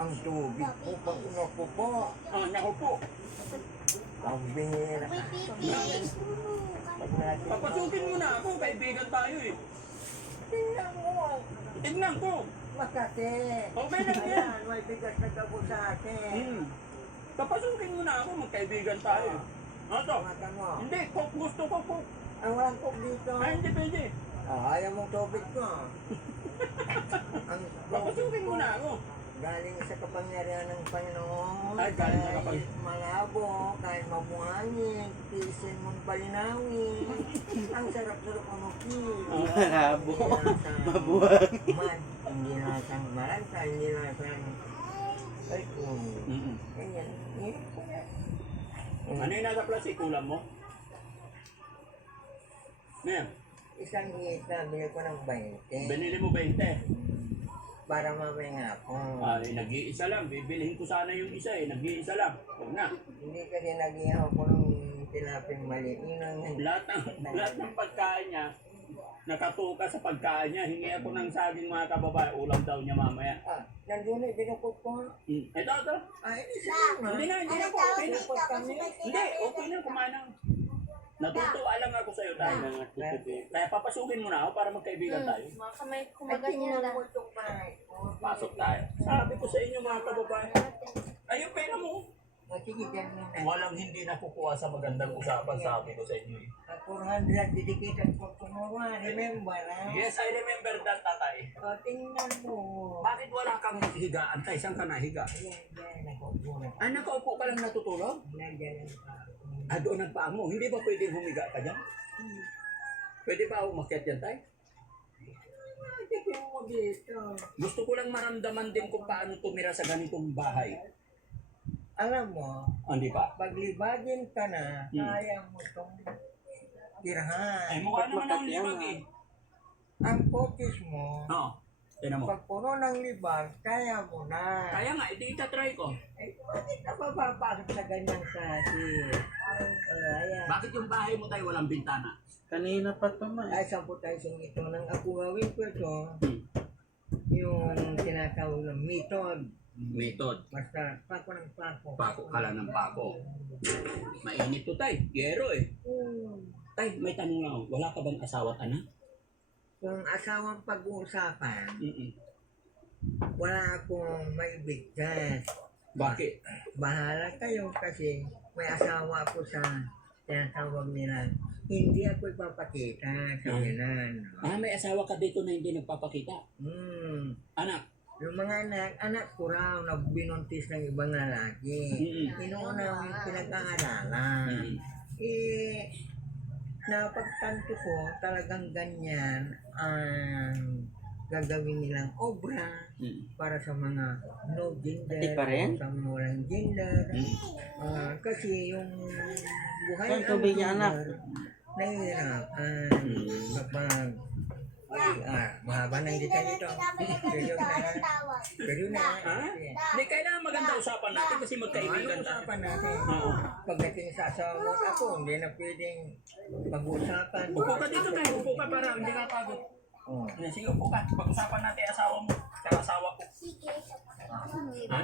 Ang tubig po pag unapo po. Naku po. Ang bihira. May pipis. Pag natin... Papasukin mo na ako, kaibigan tayo eh. Tingnan mo. Tignan ko. Makati. Okay lang yan. Ayan, may bigas na gabo sa akin. Papasukin mo na ako, magkaibigan tayo. Ano? Mata mo. Hindi, Coke gusto ko, Coke. Ang walang coke dito. Hindi pwede. Ayaw mong tubig ko. Ang Papasukin mo na ako. galing sa kapangyarihan ng Panginoon. Ay, galing sa kahit malabo, kahit mabuhangin, tiisin mong palinawin. Ang sarap-sarap umukil. Malabo. Mabuhang. Hindi lasang maranta, hindi lasang... Ay, ganyan. Hirap ko yan. Ano yung nasa plastic? Kulam mo? Ma'am, Isang hita, bili ko ng 20. binili mo 20. Para mamaya nga ako. Ay, nag-iisa lang. Bibilihin ko sana yung isa eh. Nag-iisa lang. Huwag na. Hindi kasi nag-ihaw ko ng tilaping mali. Yun ang... Lahat ng pagkain niya, nakatuka sa pagkain niya. Hingi ako ng saging mga kababae. Ulam daw niya mamaya. Nandun eh, binukot ko. Ito. Hindi siya. Hindi na po. Okay na. Hindi, okay na. Kumain na. Natutuwa lang ako sa'yo tayo. Kaya papasukin mo na ako para magkaibigan tayo. Mga kamay kumaganyan lang. Pasok tayo. Sabi ko sa inyo mga kababae. Ayun, pera mo. Sige, dyan mo na. Walang hindi nakukuha sa magandang usapan, sabi ko sa inyo. 400 dedicated for tomorrow. Remember, ha? Yes, I remember that, tatay. Tingnan mo. Bakit wala kang higaan, tay? Saan ka nahiga? Yan, nakaupo na. Nakaupo ka lang natutulog? Nandiyan ang tao. Doon ang paa mo. Hindi ba pwedeng humiga ka dyan? Pwede ba umakyat yan, tay? Tingnan mo dito. Gusto ko lang maramdaman din kung paano tumira sa ganitong bahay. Alam mo, Hindi ba? paglibagin ka na, kaya mo itong tirahan. Ay, mukha naman ang libag eh. Ang kotis mo, Oo. Tinan mo. pag puno ng libag, kaya mo na. Kaya nga, ito itatry ko. Ay, bakit ka papapasok sa ganyang klase? Ayan. Bakit yung bahay mo tayo walang bintana? Kanina pa to man. Ay, sampo tayo sa ito. Nang ako gawin ko ito, yung tinatawag ng method. Method. Basta pako ng pako. Pako ka lang ng pako. Mainit to tay. Gero eh. Tay, may tanong lang ako. Wala ka bang asawa at anak? Kung asawang pag-uusapan, wala akong maibigkas. Bakit? Bahala kayo kasi may asawa ako sa tinatawag nila. Hindi ako ipapakita sa ganan. May asawa ka dito na hindi nagpapakita. Anak? Yung mga anak ko raw na binuntis ng ibang lalaki. Inuuna yung pinag-aaralan. Napagtanto ko talagang ganyan ang gagawin nilang obra para sa mga no gender, Di pa rin? sa mga walang gender. Kasi yung buhay Saan tubig niya, anak? nahihirapan kapag mahaba ng dita nito. Pero na. Hindi, kailangan maganda usapan natin kasi magkaibigan tayo. Usapan natin. Pagdating sa asawa mo at ako, hindi na pwedeng pag-usapan. Upo ka dito tayo. Upo ka para hindi ka pagod. Sige, upo ka. Pag-usapan natin asawa mo. Kaya asawa ko. Sige. Ha?